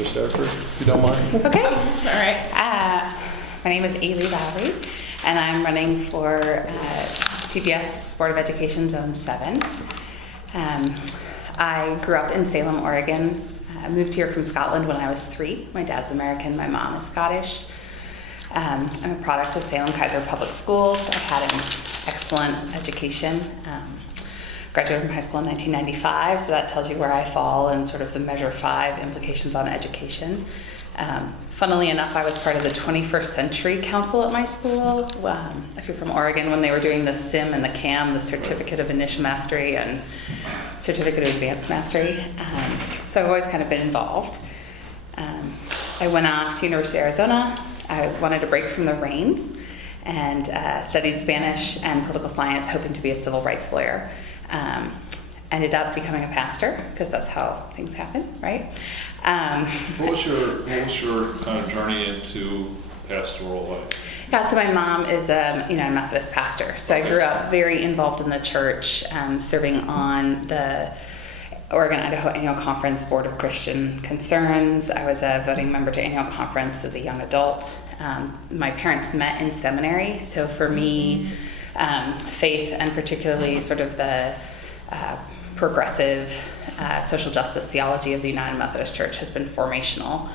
Mr. Stafford, if you don't mind. Okay. All right. My name is Ailey Lowry, and I'm running for PPS Board of Education Zone 7. I grew up in Salem, Oregon. I moved here from Scotland when I was 3. My dad's American, my mom is Scottish. I'm a product of Salem Kaiser Public Schools. I've had an excellent education. Graduated from high school in 1995, so that tells you where I fall in sort of the Measure 5 implications on education. Funnily enough, I was part of the 21st Century Council at my school. If you're from Oregon, when they were doing the SIM and the CAM, the Certificate of Initial Mastery and Certificate of Advanced Mastery. So I've always kind of been involved. I went off to University of Arizona. I wanted a break from the rain and studied Spanish and political science, hoping to be a civil rights lawyer. Ended up becoming a pastor because that's how things happen, right? What was your kind of journey into pastoral life? Yeah, so my mom is a United Methodist pastor. So I grew up very involved in the church, serving on the Oregon-Idaho Annual Conference Board of Christian Concerns. I was a voting member to annual conference as a young adult. My parents met in seminary, so for me, faith and particularly sort of the progressive social justice theology of the United Methodist Church has been formational.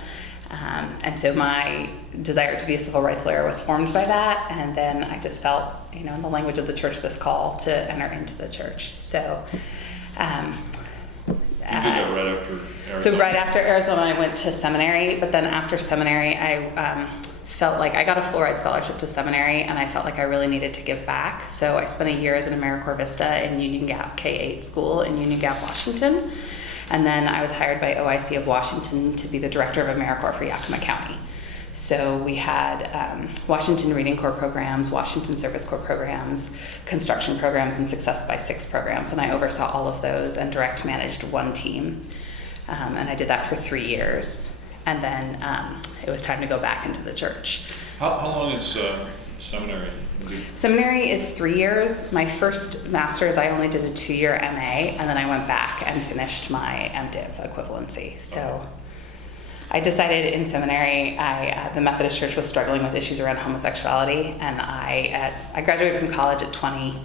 And so my desire to be a civil rights lawyer was formed by that, and then I just felt, in the language of the church, this call to enter into the church. So You did that right after Arizona? So right after Arizona, I went to seminary, but then after seminary, I felt like I got a full ride scholarship to seminary, and I felt like I really needed to give back. So I spent a year as an AmeriCorps Vista in Union Gap K-8 school in Union Gap, Washington. And then I was hired by OIC of Washington to be the director of AmeriCorps for Yakima County. So we had Washington Reading Corps programs, Washington Service Corps programs, construction programs, and Success by 6 programs. And I oversaw all of those and direct managed one team. And I did that for 3 years. And then it was time to go back into the church. How long is seminary? Seminary is 3 years. My first master's, I only did a 2-year MA, and then I went back and finished my MDiv equivalency. So I decided in seminary, the Methodist Church was struggling with issues around homosexuality, and I graduated from college at 20.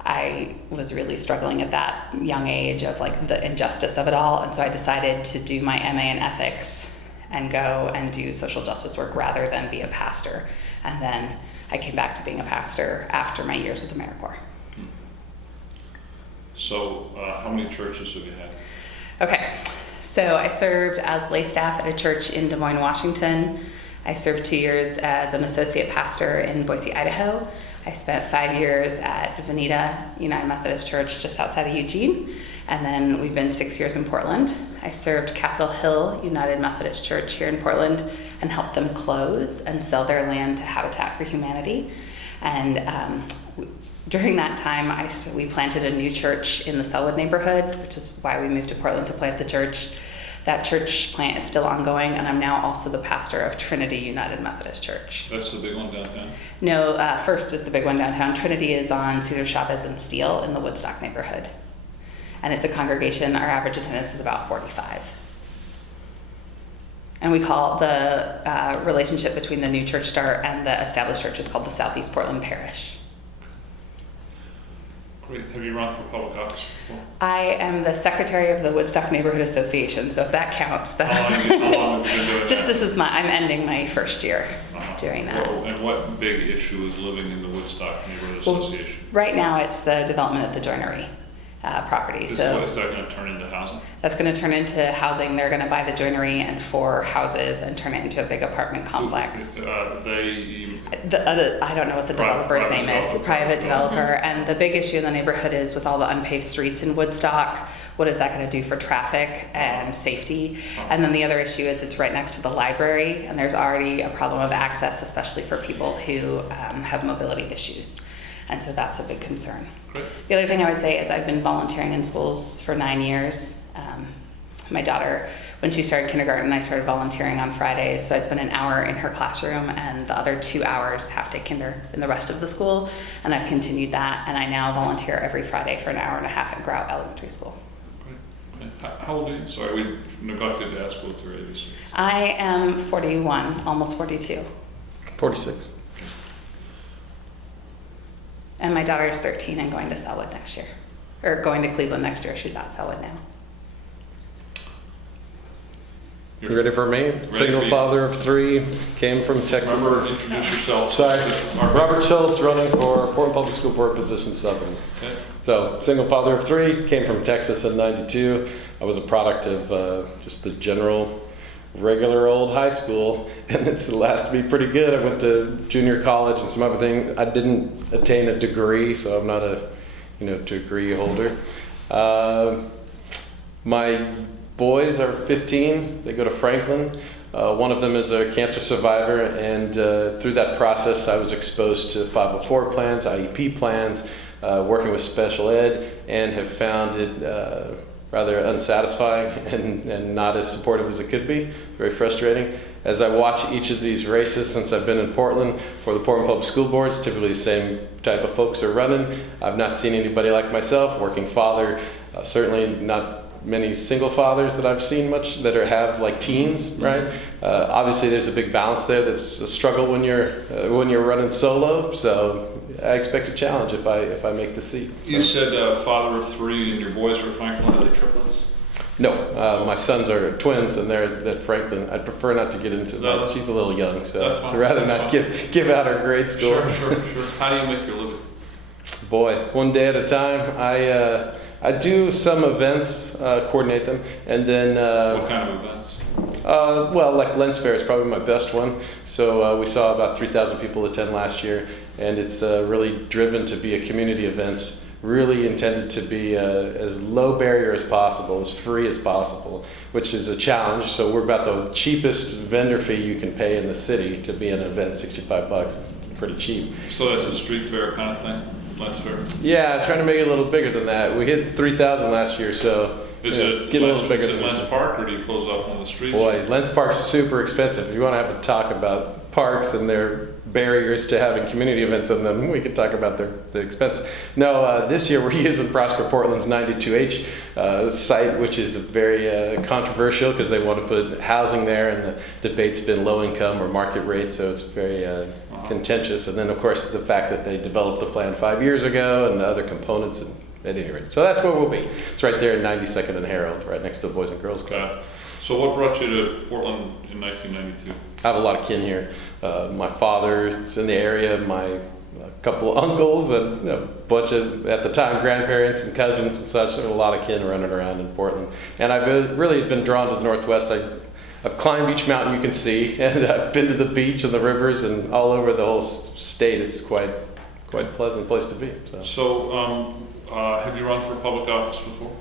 I was really struggling at that young age of like the injustice of it all, and so I decided to do my MA in ethics and go and do social justice work rather than be a pastor. And then I came back to being a pastor after my years with AmeriCorps. So how many churches have you had? Okay, so I served as lay staff at a church in Des Moines, Washington. I served 2 years as an associate pastor in Boise, Idaho. I spent 5 years at Veneta United Methodist Church just outside of Eugene, and then we've been 6 years in Portland. I served Capitol Hill United Methodist Church here in Portland and helped them close and sell their land to Habitat for Humanity. And during that time, we planted a new church in the Selwood neighborhood, which is why we moved to Portland to plant the church. That church plant is still ongoing, and I'm now also the pastor of Trinity United Methodist Church. That's the big one downtown? No, First is the big one downtown. Trinity is on Cedar Chavez and Steele in the Woodstock neighborhood. And it's a congregation. Our average attendance is about 45. And we call the relationship between the new church start and the established church is called the Southeast Portland Parish. Great. Have you run for public office before? I am the secretary of the Woodstock Neighborhood Association, so if that counts. How long have you been doing that? I'm ending my first year doing that. Well, and what big issue is living in the Woodstock Neighborhood Association? Right now it's the development of the joinery property. Is that going to turn into housing? That's going to turn into housing. They're going to buy the joinery and 4 houses and turn it into a big apartment complex. I don't know what the developer's name is, the private developer. And the big issue in the neighborhood is with all the unpaved streets in Woodstock, what is that going to do for traffic and safety? And then the other issue is it's right next to the library, and there's already a problem of access, especially for people who have mobility issues. And so that's a big concern. Great. The other thing I would say is I've been volunteering in schools for 9 years. My daughter, when she started kindergarten, I started volunteering on Fridays. So I'd spend an hour in her classroom and the other 2 hours half-day kinder in the rest of the school. And I've continued that. And I now volunteer every Friday for an hour and a half at Grout Elementary School. Great. Okay. How old are you? Sorry, we neglected to ask both your ages. I am 41, almost 42. 46. And my daughter is 13 and going to Selwood next year. Or going to Cleveland next year. She's at Selwood now. You ready for me? Single for father of 3, came from Texas. Remember, introduce yourself. Sorry, Robert Schultz, running for Portland Public School Board position 7. Okay. So, single father of 3, came from Texas in '92. I was a product of just the general, regular old high school, and it's lasted me pretty good. I went to junior college and some other things. I didn't attain a degree, so I'm not a, degree holder. My boys are 15. They go to Franklin. One of them is a cancer survivor, and through that process, I was exposed to 504 plans, IEP plans, working with special ed, and have found it rather unsatisfying and not as supportive as it could be. Very frustrating. As I watch each of these races since I've been in Portland for the Portland Public School Boards, typically the same type of folks are running. I've not seen anybody like myself, working father, certainly not many single fathers that I've seen much that have like teens, right? Obviously, there's a big balance there. That's a struggle when you're running solo. So I expect a challenge if I make the seat. So. You said father of 3, and your boys are Franklin. Are they triplets? No, my sons are twins, and they're at Franklin. I'd prefer not to get into that. She's a little young, so I'd rather not give out her grade school. Sure. How do you make your living? Boy, one day at a time. I do some events, coordinate them, and then... what kind of events? Well, like Lens Fair is probably my best one. So we saw about 3,000 people attend last year, and it's really driven to be a community event, really intended to be as low barrier as possible, as free as possible, which is a challenge. So we're about the cheapest vendor fee you can pay in the city to be an event, $65. It's pretty cheap. So that's a street fair kind of thing? Lens Fair? Yeah, trying to make it a little bigger than that. We hit 3,000 last year, so Is it get a little bigger than Lens Park, or do you close off one of the streets? Boy, Lens Park's super expensive. If you want to have a talk about parks and their barriers to having community events in them, we could talk about the expense. No, this year we're using Prosper Portland's 92H site, which is very controversial because they want to put housing there, and the debate's been low income or market rate, so it's very contentious. And then, of course, the fact that they developed the plan 5 years ago and the other components, and at any rate. So that's where we'll be. It's right there in 92nd and Herald, right next to the Boys and Girls Club. Okay. So what brought you to Portland in 1992? I have a lot of kin here. My father's in the area, my couple of uncles, and a bunch of, at the time, grandparents and cousins and such. A lot of kin running around in Portland. And I've really been drawn to the Northwest. I've climbed each mountain you can see, and I've been to the beach and the rivers and all over the whole state. It's quite a pleasant place to be. So have you run for public office before?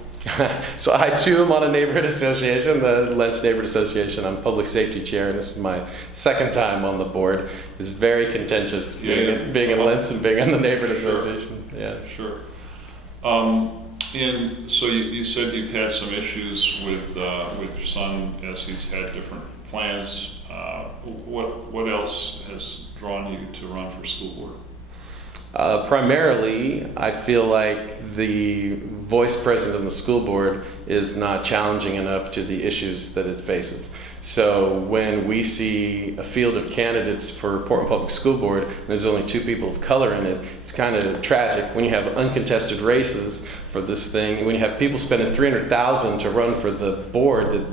So I too am on a neighborhood association, the Lents Neighborhood Association. I'm public safety chair, and this is my second time on the board. It's very contentious being in Lents and being in the neighborhood association. Yeah, sure. And so you said you've had some issues with your son as he's had different plans. What else has drawn you to run for school board? Primarily, I feel like the vice president of the school board is not challenging enough to the issues that it faces. So when we see a field of candidates for Portland Public School Board, and there's only 2 people of color in it, it's kind of tragic. When you have uncontested races for this thing, when you have people spending $300,000 to run for the board, that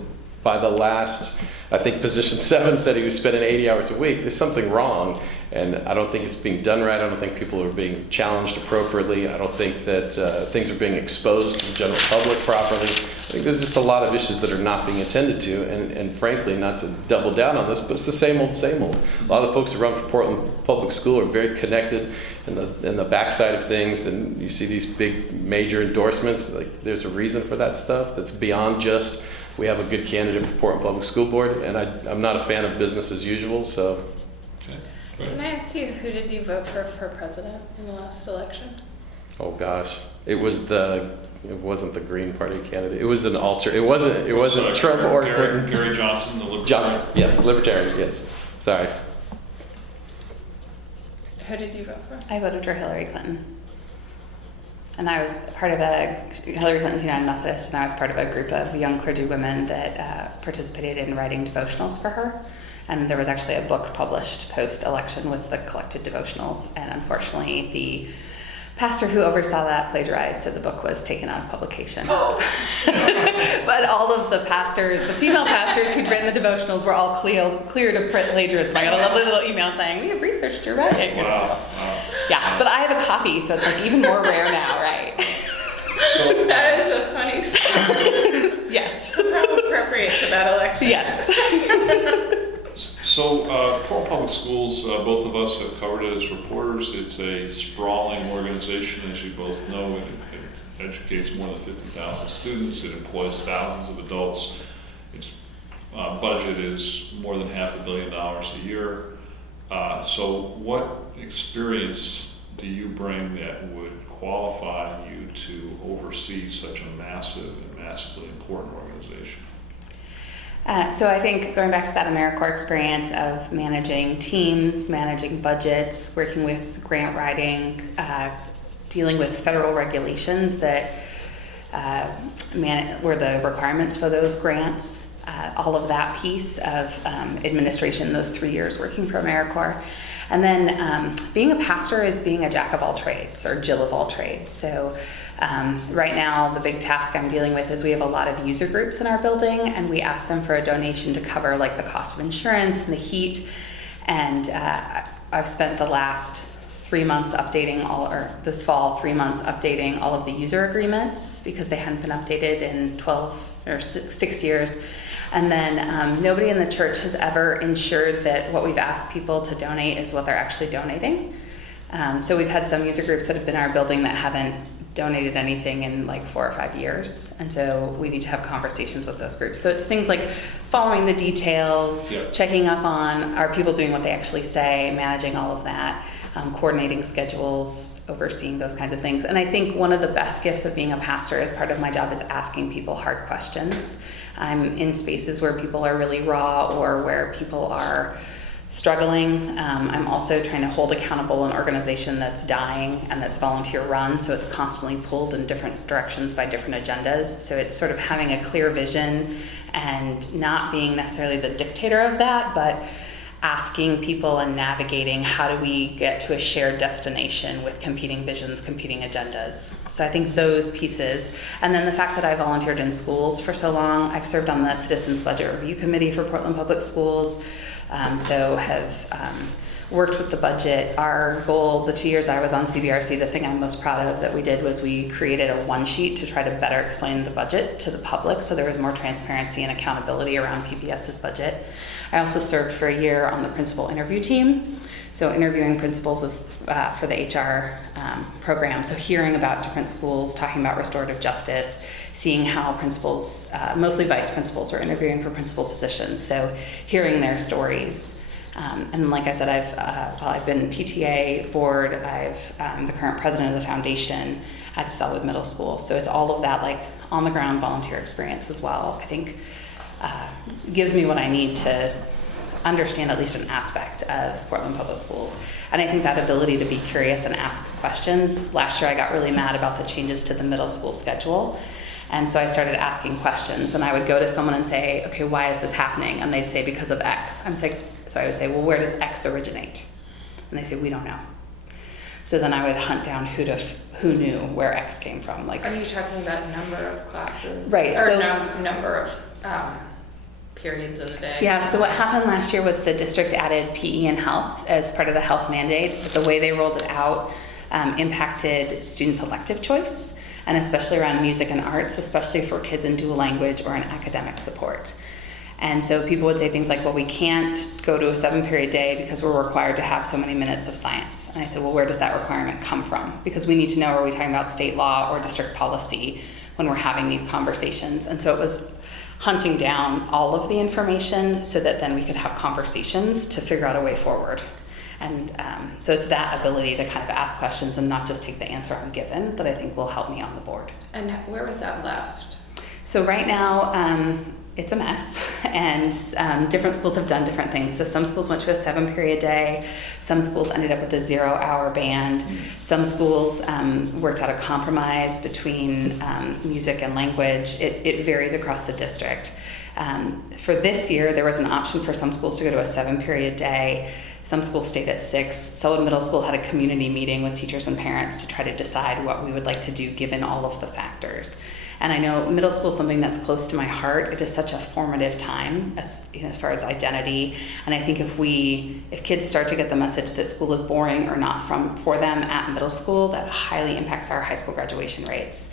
by the last, I think position 7 said he was spending 80 hours a week, there's something wrong. And I don't think it's being done right. I don't think people are being challenged appropriately. I don't think that things are being exposed to the general public properly. I think there's just a lot of issues that are not being attended to. And frankly, not to double down on this, but it's the same old, same old. A lot of the folks who run for Portland Public School are very connected in the backside of things. And you see these big major endorsements. Like, there's a reason for that stuff that's beyond just, we have a good candidate for Portland Public School Board. And I'm not a fan of business as usual, so. Can I ask you, who did you vote for president in the last election? Oh gosh, it wasn't the Green Party candidate. It was an It wasn't Trump or Clinton. Gary Johnson, the Libertarian. Johnson, yes, Libertarian, yes. Sorry. Who did you vote for? I voted for Hillary Clinton. And I was part of Hillary Clinton's United Methodist, and I was part of a group of young clergy women that participated in writing devotionals for her. And there was actually a book published post-election with the collected devotionals. And unfortunately, the pastor who oversaw that plagiarized, so the book was taken out of publication. But all of the pastors, the female pastors who'd written the devotionals, were all cleared of plagiarism. I got a lovely little email saying, "We have researched your writing." Wow. Yeah, but I have a copy, so it's like even more rare now, right? So, That is the funny story. Yes. How appropriate for that election. Yes. So, Portland Public Schools, both of us have covered it as reporters. It's a sprawling organization, as you both know. It educates more than 50,000 students. It employs thousands of adults. Its budget is more than $500 million a year. So what experience do you bring that would qualify you to oversee such a massive and massively important organization? So I think going back to that AmeriCorps experience of managing teams, managing budgets, working with grant writing, dealing with federal regulations that were the requirements for those grants, all of that piece of administration, those 3 years working for AmeriCorps. And then being a pastor is being a jack of all trades, or Jill of all trades. So right now, the big task I'm dealing with is we have a lot of user groups in our building, and we ask them for a donation to cover like the cost of insurance and the heat. And I've spent the last 3 months updating this fall, 3 months updating all of the user agreements because they hadn't been updated in 12 or 6 years. And then nobody in the church has ever ensured that what we've asked people to donate is what they're actually donating. So we've had some user groups that have been in our building that haven't donated anything in like 4 or 5 years. And so we need to have conversations with those groups. So it's things like following the details, checking up on, are people doing what they actually say, managing all of that, coordinating schedules, overseeing those kinds of things. And I think one of the best gifts of being a pastor as part of my job is asking people hard questions. I'm in spaces where people are really raw or where people are struggling. I'm also trying to hold accountable an organization that's dying and that's volunteer run, so it's constantly pulled in different directions by different agendas. So it's sort of having a clear vision and not being necessarily the dictator of that, but asking people and navigating how do we get to a shared destination with competing visions, competing agendas. So I think those pieces, and then the fact that I volunteered in schools for so long. I've served on the Citizens Budget Review Committee for Portland Public Schools, so have worked with the budget. Our goal, the 2 years I was on CBRC, the thing I'm most proud of that we did was we created a one sheet to try to better explain the budget to the public, so there was more transparency and accountability around PPS's budget. I also served for a year on the principal interview team, so interviewing principals is for the HR program, so hearing about different schools, talking about restorative justice, seeing how principals, mostly vice principals, are interviewing for principal positions, so hearing their stories. And like I said, I've been PTA board, I'm the current president of the foundation at Selwood Middle School. So it's all of that like on the ground volunteer experience as well. I think gives me what I need to understand at least an aspect of Portland Public Schools. And I think that ability to be curious and ask questions. Last year I got really mad about the changes to the middle school schedule. And so I started asking questions, and I would go to someone and say, okay, why is this happening? And they'd say, because of X. So I would say, well, where does X originate? And they say, we don't know. So then I would hunt down who knew where X came from. Like, Are you talking about number of classes? Right, Or so- number of periods in the day? yeah, so what happened last year was the district added PE and health as part of the health mandate. But the way they rolled it out impacted students' elective choice, and especially around music and arts, especially for kids in dual language or in academic support. And so people would say things like, well, we can't go to a 7-period day because we're required to have so many minutes of science. And I said, well, where does that requirement come from? Because we need to know, are we talking about state law or district policy when we're having these conversations? And so it was hunting down all of the information so that then we could have conversations to figure out a way forward. And so it's that ability to kind of ask questions and not just take the answer I'm given that I think will help me on the board. And where was that left? So right now, it's a mess, and different schools have done different things. So some schools went to a 7-period day, some schools ended up with a 0-hour band, some schools worked out a compromise between music and language. It varies across the district. For this year, there was an option for some schools to go to a 7-period day. Some schools stayed at 6. Selwood Middle School had a community meeting with teachers and parents to try to decide what we would like to do given all of the factors. And I know middle school is something that's close to my heart. It is such a formative time as far as identity. And I think if kids start to get the message that school is boring or not for them at middle school, that highly impacts our high school graduation rates.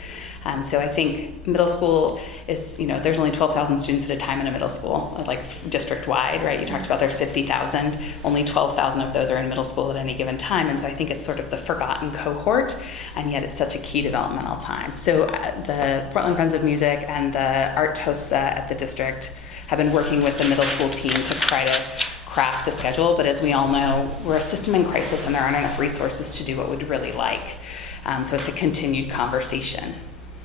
So I think middle school is, there's only 12,000 students at a time in a middle school, like district-wide, right? You talked about there's 50,000, only 12,000 of those are in middle school at any given time. And so I think it's sort of the forgotten cohort, and yet it's such a key developmental time. So the Portland Friends of Music and the art hosts at the district have been working with the middle school team to try to craft a schedule. But as we all know, we're a system in crisis and there aren't enough resources to do what we'd really like. So it's a continued conversation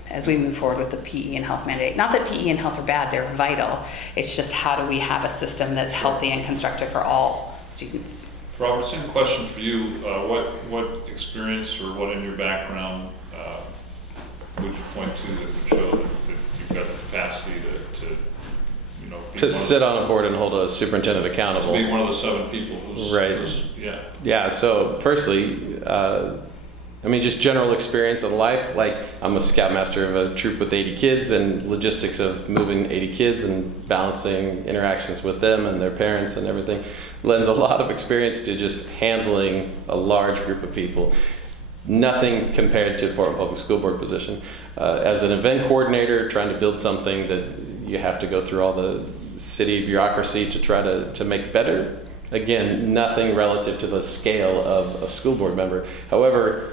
as we move forward with the PE and health mandate. Not that PE and health are bad, they're vital. It's just how do we have a system that's healthy and constructive for all students? Robert, same question for you. What experience or what in your background would you point to that would show that you've got the capacity to sit on a board and hold a superintendent accountable? To be one of the 7 people who's... Right. Yeah, so firstly, just general experience in life. Like, I'm a scoutmaster of a troop with 80 kids, and logistics of moving 80 kids and balancing interactions with them and their parents and everything lends a lot of experience to just handling a large group of people. Nothing compared to the Portland Public School Board position. As an event coordinator, trying to build something that you have to go through all the city bureaucracy to try to make better. Again, nothing relative to the scale of a school board member. However,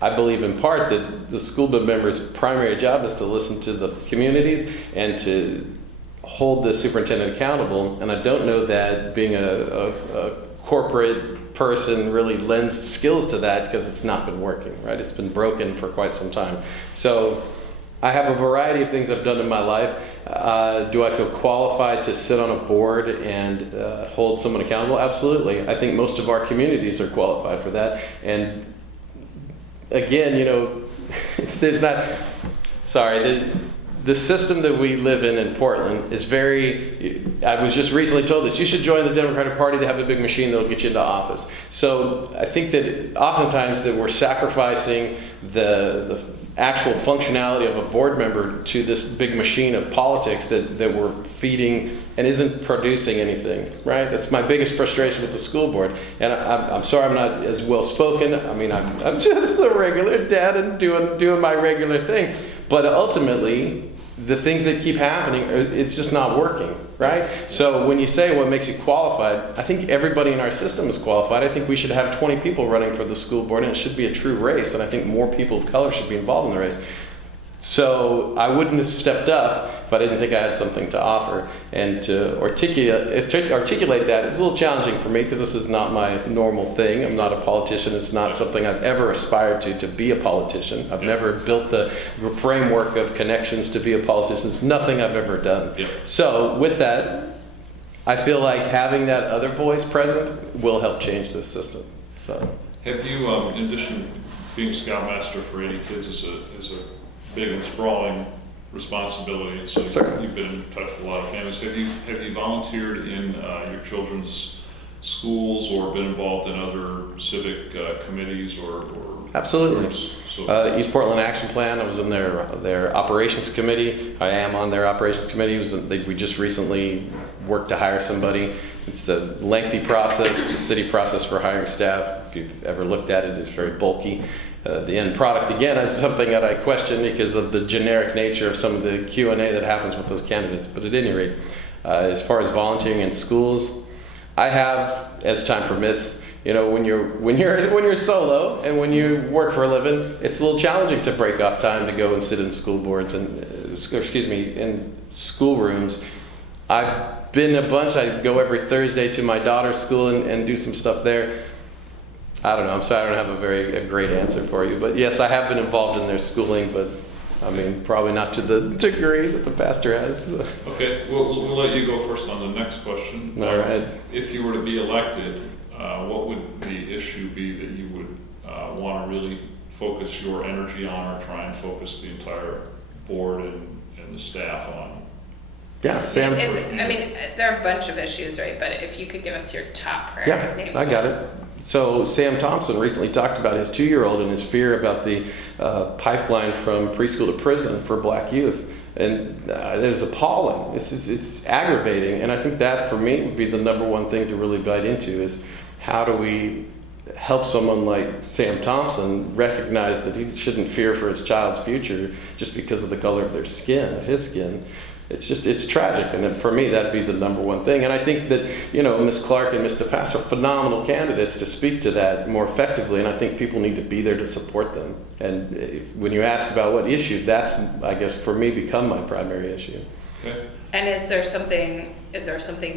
I believe in part that the school board member's primary job is to listen to the communities and to hold the superintendent accountable. And I don't know that being a corporate person really lends skills to that, because it's not been working, right? It's been broken for quite some time. So I have a variety of things I've done in my life. Do I feel qualified to sit on a board and hold someone accountable? Absolutely. I think most of our communities are qualified for that. And again, there's not, the system that we live in Portland is I was just recently told this, you should join the Democratic Party. They have a big machine that'll get you into office. So I think that oftentimes that we're sacrificing the actual functionality of a board member to this big machine of politics that we're feeding and isn't producing anything, right? That's my biggest frustration with the school board. And I'm sorry I'm not as well spoken. I'm just a regular dad and doing my regular thing. But ultimately, the things that keep happening, it's just not working, right? So when you say what makes you qualified, I think everybody in our system is qualified. I think we should have 20 people running for the school board, and it should be a true race. And I think more people of color should be involved in the race. So I wouldn't have stepped up if I didn't think I had something to offer. And to articulate that is a little challenging for me, because this is not my normal thing. I'm not a politician. It's not something I've ever aspired to be a politician. I've never built the framework of connections to be a politician. It's nothing I've ever done. Yep. So with that, I feel like having that other voice present will help change this system. So have you, in addition to being scoutmaster for 80 kids is a big and sprawling responsibility, and so Sure. You've been in touch with a lot of families. Have you volunteered in your children's schools or been involved in other civic committees or Absolutely. groups? So, East Portland Action Plan, I was in their operations committee. I am on their operations committee. We just recently worked to hire somebody. It's a lengthy process, the city process for hiring staff. If you've ever looked at it, it's very bulky. The end product, again, is something that I question because of the generic nature of some of the Q&A that happens with those candidates. But at any rate, as far as volunteering in schools, I have, as time permits, when you're solo and when you work for a living, it's a little challenging to break off time to go and sit in school boards in school rooms. I've been a bunch. I go every Thursday to my daughter's school and do some stuff there. I don't know. I'm sorry I don't have a great answer for you. But yes, I have been involved in their schooling, but I mean, probably not to the degree that the pastor has. Okay, we'll let you go first on the next question. All right. If you were to be elected, what would the issue be that you would want to really focus your energy on, or try and focus the entire board and the staff on? Yeah, Sam. I mean, there are a bunch of issues, right? But if you could give us your top priority. Yeah, I got it. So Sam Thompson recently talked about his 2-year-old and his fear about the pipeline from preschool to prison for black youth. And it was appalling. It's aggravating. And I think that, for me, would be the number one thing to really bite into is how do we help someone like Sam Thompson recognize that he shouldn't fear for his child's future just because of the color of their skin, his skin. It's tragic, and for me, that'd be the number one thing. And I think that, Ms. Clark and Ms. DePass are phenomenal candidates to speak to that more effectively, and I think people need to be there to support them. And when you ask about what issue, that's, I guess, for me, become my primary issue. Okay. And is there something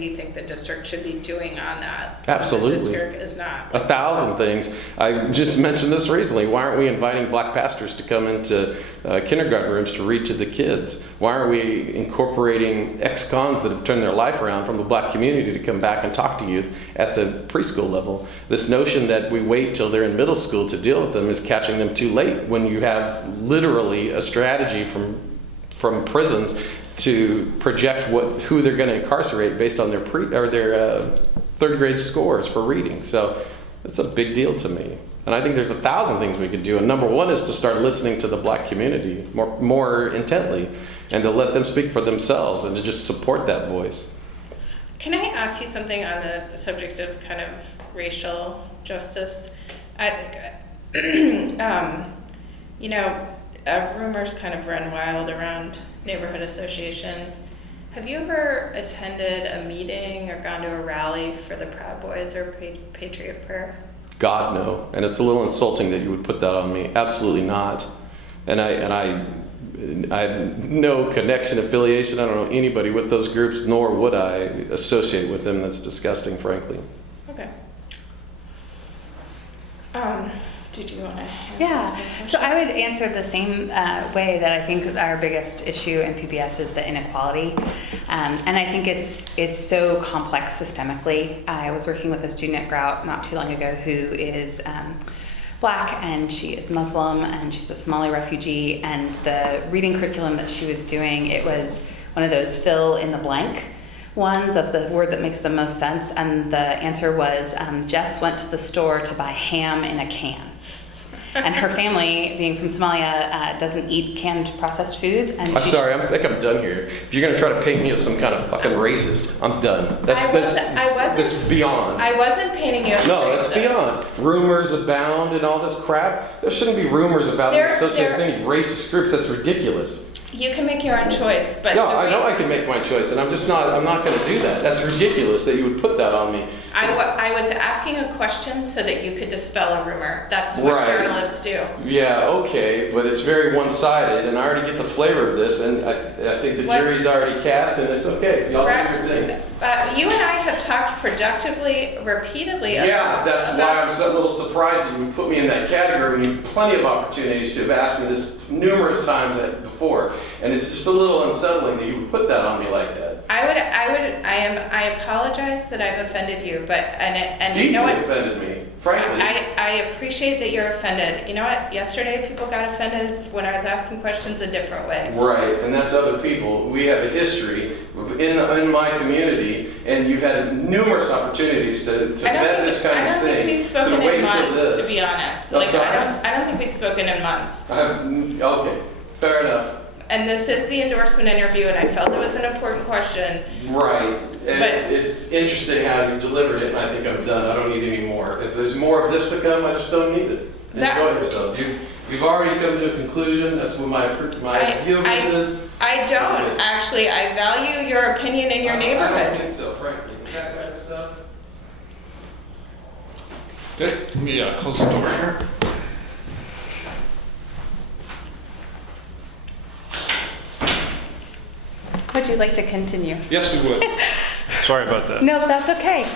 you think the district should be doing on that? Absolutely. The district is not. 1,000 things. I just mentioned this recently. Why aren't we inviting black pastors to come into kindergarten rooms to read to the kids? Why aren't we incorporating ex-cons that have turned their life around from the black community to come back and talk to youth at the preschool level? This notion that we wait till they're in middle school to deal with them is catching them too late, when you have literally a strategy from prisons to project who they're going to incarcerate based on their third grade scores for reading. So it's a big deal to me. And I think there's 1,000 things we could do. And number one is to start listening to the black community more intently, and to let them speak for themselves, and to just support that voice. Can I ask you something on the subject of kind of racial justice? Rumors kind of run wild around neighborhood associations. Have you ever attended a meeting or gone to a rally for the Proud Boys or Patriot Prayer? God, no. And it's a little insulting that you would put that on me. Absolutely not. And I have no connection, affiliation. I don't know anybody with those groups, nor would I associate with them. That's disgusting, frankly. Okay. Did you want to answer Yeah, so I would answer the same way, that I think our biggest issue in PPS is the inequality. And I think it's so complex systemically. I was working with a student at Grout not too long ago who is Black, and she is Muslim, and she's a Somali refugee, and the reading curriculum that she was doing, it was one of those fill in the blank ones of the word that makes the most sense, and the answer was Jess went to the store to buy ham in a can. And her family, being from Somalia, doesn't eat canned processed foods. And I'm sorry, I think I'm done here. If you're going to try to paint me as some kind of fucking racist, I'm done. That's beyond. I wasn't painting you as No, racist. that's beyond. Rumors abound and all this crap. There shouldn't be rumors about associated with any racist groups. That's ridiculous. You can make your own choice, but No, I know I can make my choice, and I'm not going to do that. That's ridiculous that you would put that on me. I was asking a question so that you could dispel a rumor. That's what journalists do. Yeah, okay, but it's very one-sided, and I already get the flavor of this, and I think the jury's already cast, and it's okay. Y'all do your thing. You and I have talked productively, repeatedly. Yeah, that's why I'm so a little surprised that you would put me in that category when you have plenty of opportunities to have asked me this numerous times before, and it's just a little unsettling that you would put that on me like that. I apologize that I've offended you, and Deeply you know what? offended me, frankly. I appreciate that you're offended. You know what? Yesterday people got offended when I was asking questions a different way. Right, and that's other people. We have a history in my community, and you've had numerous opportunities to vet this kind of thing. I don't think we've spoken in months, to be honest. Sorry? I don't think we've spoken in months. Okay, fair enough. And this is the endorsement interview, and I felt it was an important question. Right, and it's interesting how you've delivered it, and I think I'm done. I don't need any more. If there's more of this to come, I just don't need it. Enjoy yourself. You've already come to a conclusion. That's what my view of this is. I don't, actually. I value your opinion in your neighborhood. I don't think so, frankly. That kind of stuff. Okay, let me close the door here. Would you like to continue? Yes, we would. Sorry about that. No, that's okay.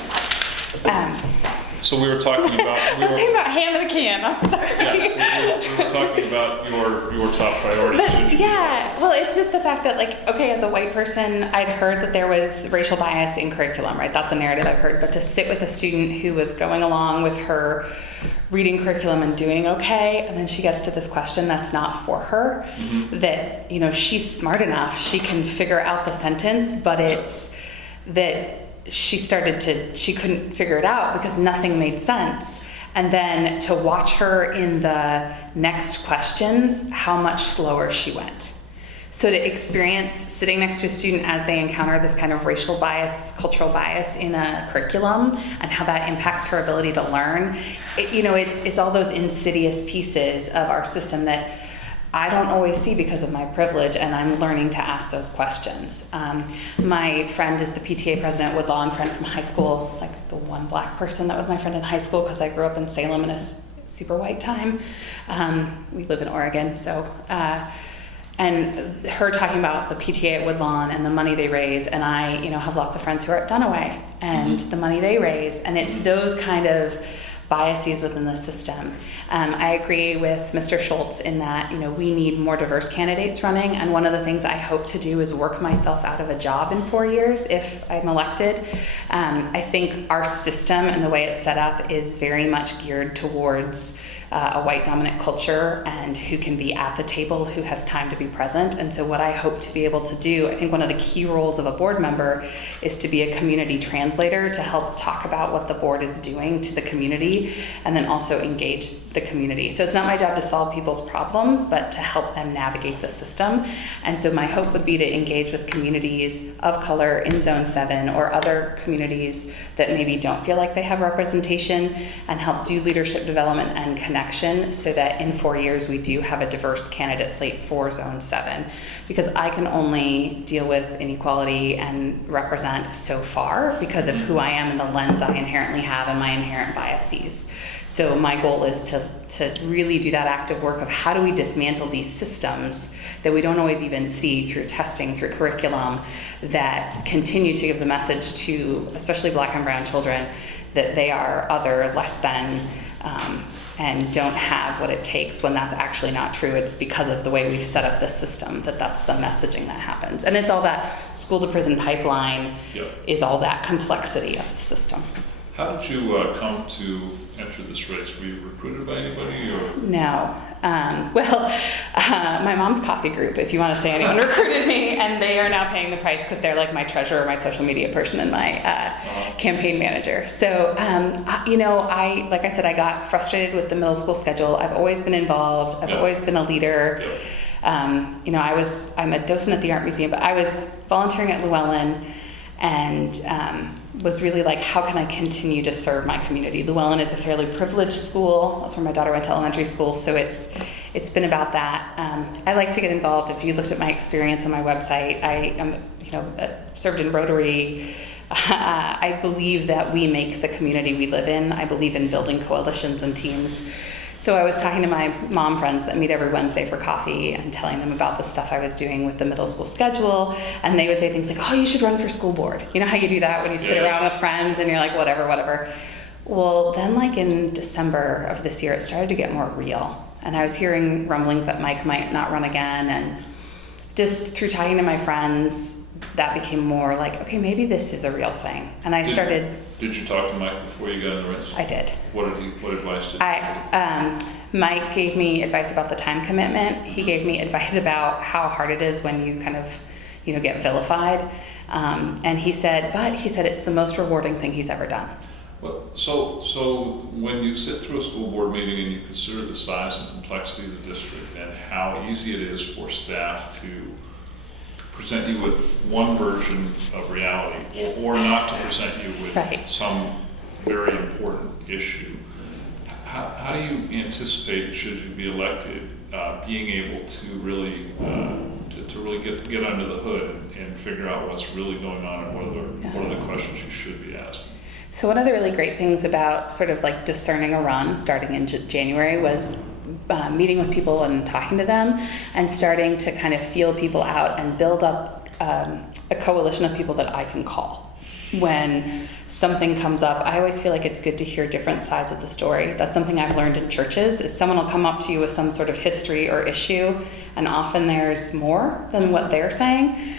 So we were talking about. I was talking about ham in a can. I'm sorry. Yeah, we were talking about your top priorities. But yeah, well, it's just the fact that, like, okay, as a white person, I'd heard that there was racial bias in curriculum, right? That's a narrative I've heard. But to sit with a student who was going along with her reading curriculum and doing okay, and then she gets to this question that's not for her, that, you know, she's smart enough, she can figure out the sentence, but it's that she couldn't figure it out because nothing made sense. And then to watch her in the next questions, how much slower she went. So to experience sitting next to a student as they encounter this kind of racial bias, cultural bias in a curriculum, and how that impacts her ability to learn, it's all those insidious pieces of our system that I don't always see because of my privilege, and I'm learning to ask those questions. My friend is the PTA president at Woodlawn, friend from high school, like the one black person that was my friend in high school, because I grew up in Salem in a super white time. We live in Oregon, so, and her talking about the PTA at Woodlawn and the money they raise, and I, have lots of friends who are at Dunaway, and the money they raise, and it's those kind of biases within the system. I agree with Mr. Schultz in that, we need more diverse candidates running, and one of the things I hope to do is work myself out of a job in 4 years if I'm elected. I think our system and the way it's set up is very much geared towards a white dominant culture and who can be at the table, who has time to be present. And so what I hope to be able to do, I think one of the key roles of a board member is to be a community translator to help talk about what the board is doing to the community and then also engage the community. So it's not my job to solve people's problems, but to help them navigate the system. And so my hope would be to engage with communities of color in Zone 7 or other communities that maybe don't feel like they have representation and help do leadership development and connection so that in 4 years we do have a diverse candidate slate for Zone 7. Because I can only deal with inequality and represent so far because of who I am and the lens I inherently have and my inherent biases. So my goal is to really do that active work of how do we dismantle these systems that we don't always even see through testing, through curriculum, that continue to give the message to especially Black and brown children that they are other, less than, and don't have what it takes, when that's actually not true. It's because of the way we've set up the system that's the messaging that happens. And it's all that school to prison pipeline is all that complexity of the system. How did you come to enter this race? Were you recruited by anybody? Or? No. My mom's coffee group, if you want to say anyone, recruited me, and they are now paying the price because they're like my treasurer, my social media person, and my campaign manager. So, like I said, I got frustrated with the middle school schedule. I've always been involved. I've always been a leader. I'm a docent at the Art Museum, but I was volunteering at Llewellyn and was really like, how can I continue to serve my community? Llewellyn is a fairly privileged school. That's where my daughter went to elementary school, so it's been about that. I like to get involved. If you looked at my experience on my website, I am, served in Rotary. I believe that we make the community we live in. I believe in building coalitions and teams. So I was talking to my mom friends that meet every Wednesday for coffee and telling them about the stuff I was doing with the middle school schedule. And they would say things like, oh, you should run for school board. You know how you do that when you sit around with friends and you're like, whatever. Well, then like in December of this year, it started to get more real. And I was hearing rumblings that Mike might not run again. And just through talking to my friends, that became more like, okay, maybe this is a real thing. And I started... Did you talk to Mike before you got in the race? I did. What advice did he give? Mike gave me advice about the time commitment. He gave me advice about how hard it is when you kind of, get vilified. And he said it's the most rewarding thing he's ever done. Well, so when you sit through a school board meeting and you consider the size and complexity of the district and how easy it is for staff to present you with one version of reality or not to present you with some very important issue, how do you anticipate, should you be elected, being able to really get under the hood and figure out what's really going on and what are the questions you should be asking? So one of the really great things about sort of like discerning a run starting in January was meeting with people and talking to them and starting to kind of feel people out and build up a coalition of people that I can call. when something comes up, I always feel like it's good to hear different sides of the story. That's something I've learned in churches, is someone will come up to you with some sort of history or issue, and often there's more than what they're saying.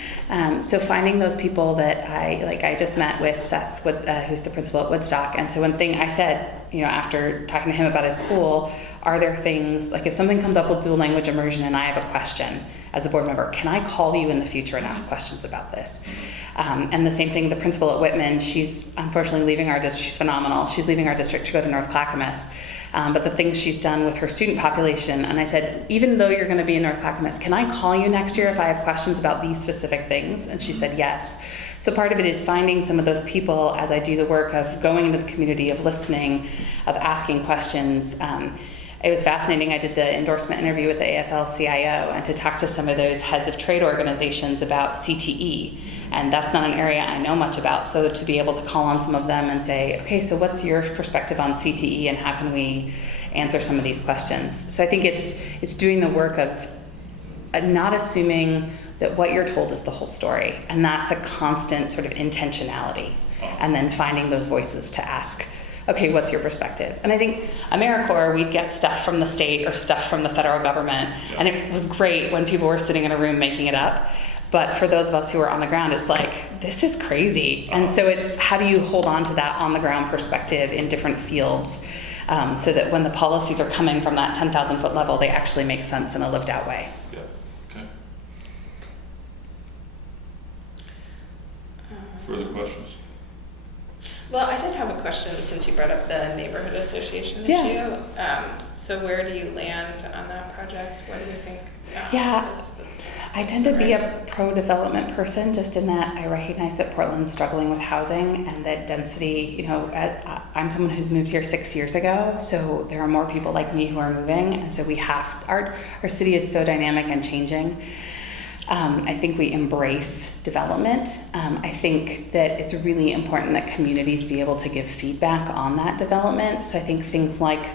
So finding those people that I just met with Seth, who's the principal at Woodstock, and so one thing I said, after talking to him about his school, are there things, like if something comes up with dual language immersion and I have a question as a board member, can I call you in the future and ask questions about this? And the same thing, the principal at Whitman, she's unfortunately leaving our district. She's phenomenal. She's leaving our district to go to North Clackamas. But the things she's done with her student population, and I said, even though you're going to be in North Clackamas, can I call you next year if I have questions about these specific things? And she said yes. So part of it is finding some of those people as I do the work of going into the community, of listening, of asking questions. It was fascinating. I did the endorsement interview with the AFL-CIO, and to talk to some of those heads of trade organizations about CTE. And that's not an area I know much about. So to be able to call on some of them and say, okay, so what's your perspective on CTE and how can we answer some of these questions? So I think it's doing the work of not assuming that what you're told is the whole story. And that's a constant sort of intentionality. And then finding those voices to ask, okay, what's your perspective? And I think AmeriCorps, we'd get stuff from the state or stuff from the federal government. Yeah. And it was great when people were sitting in a room making it up. But for those of us who are on the ground, it's like, this is crazy. And so it's how do you hold on to that on the ground perspective in different fields so that when the policies are coming from that 10,000 foot level, they actually make sense in a lived out way. Yeah, okay. Further questions? Well, I did have a question since you brought up the neighborhood association Yeah. issue. So where do you land on that project? What do you think? I tend to be a pro-development person, just in that I recognize that Portland's struggling with housing and that density, I'm someone who's moved here 6 years ago, so there are more people like me who are moving, and so our city is so dynamic and changing. I think we embrace development. I think that it's really important that communities be able to give feedback on that development. So I think things like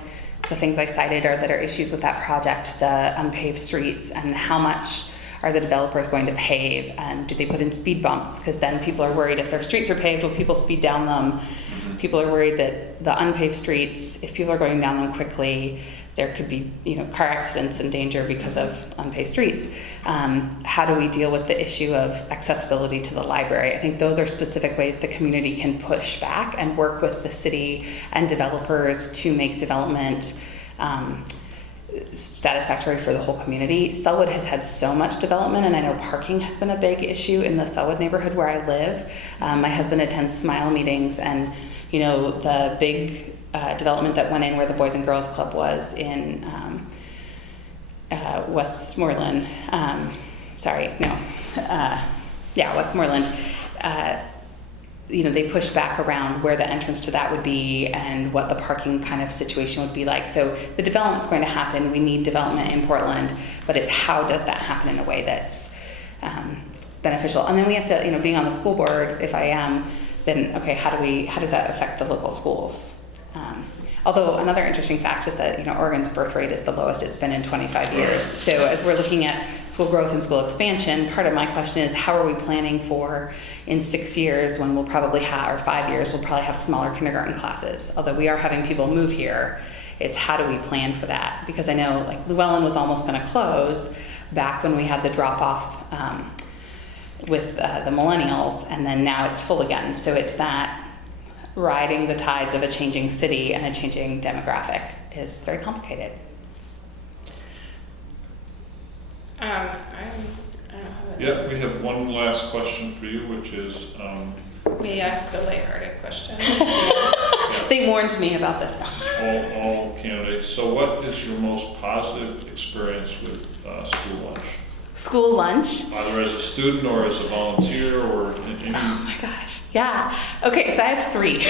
the things I cited that are issues with that project, the unpaved streets, and how much are the developers going to pave, and do they put in speed bumps? Because then people are worried if their streets are paved, will people speed down them? People are worried that the unpaved streets, if people are going down them quickly, there could be car accidents and danger because of unpaved streets. How do we deal with the issue of accessibility to the library? I think those are specific ways the community can push back and work with the city and developers to make development satisfactory for the whole community. Sellwood has had so much development, and I know parking has been a big issue in the Sellwood neighborhood where I live. My husband attends SMILE meetings, and the big development that went in where the Boys and Girls Club was in Westmoreland. Westmoreland. They pushed back around where the entrance to that would be and what the parking kind of situation would be like. So the development's going to happen. We need development in Portland, but it's how does that happen in a way that's beneficial? And then we have to, being on the school board, if I am, then okay, how does that affect the local schools? Although another interesting fact is that Oregon's birth rate is the lowest it's been in 25 years. So as we're looking at school growth and school expansion, part of my question is how are we planning for in 6 years when we'll probably have, or 5 years, we'll probably have smaller kindergarten classes. Although we are having people move here, it's how do we plan for that? Because I know Llewellyn was almost going to close back when we had the drop off with the millennials, and then now it's full again. So it's that riding the tides of a changing city and a changing demographic is very complicated. I don't have Yeah, we have one last question for you, which is... we asked a lighthearted question. They warned me about this one. all candidates. So what is your most positive experience with school lunch? School lunch? Either as a student or as a volunteer or... Oh my gosh. Yeah. Okay, so I have 3.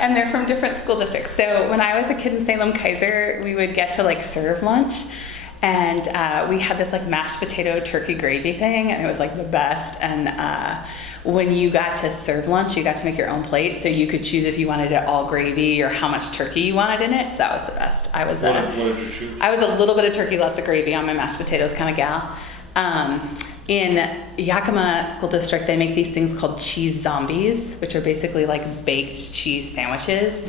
And they're from different school districts. So when I was a kid in Salem Kaiser, we would get to serve lunch. And we had this mashed potato turkey gravy thing, and it was the best. And when you got to serve lunch, you got to make your own plate, so you could choose if you wanted it all gravy or how much turkey you wanted in it. So that was the best. What did you choose? I was a little bit of turkey, lots of gravy on my mashed potatoes kind of gal. In Yakima School District, they make these things called cheese zombies, which are basically like baked cheese sandwiches.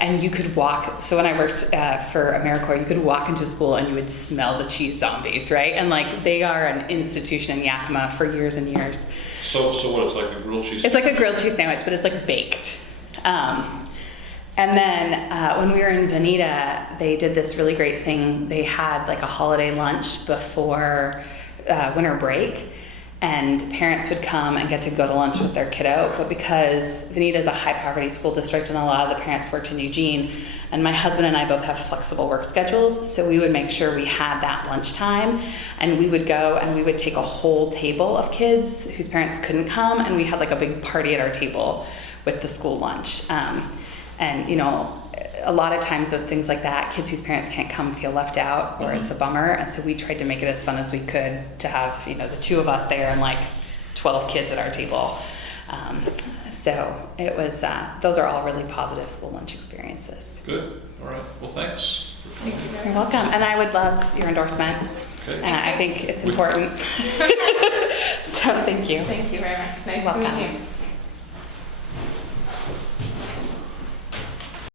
And you could walk, so when I worked for AmeriCorps, you could walk into a school and you would smell the cheese zombies, right? And like they are an institution in Yakima for years and years. So what, it's like a grilled cheese? It's like a grilled cheese sandwich, but it's like baked. And then when we were in Veneta, they did this really great thing. They had like a holiday lunch before winter break, and parents would come and get to go to lunch with their kiddo. But because Veneta is a high poverty school district and a lot of the parents worked in Eugene, and my husband and I both have flexible work schedules, so we would make sure we had that lunchtime, and we would go and we would take a whole table of kids whose parents couldn't come, and we had like a big party at our table with the school lunch. And you know, a lot of times with things like that, kids whose parents can't come feel left out, or it's a bummer. And so we tried to make it as fun as we could to have, you know, the two of us there and like 12 kids at our table. So it was, those are all really positive school lunch experiences. Good. All right. Well, thanks. Thank you very You're much. welcome. And I would love your endorsement. Okay. I think it's important. So thank you. Thank you very much. Nice You're to meet welcome. you.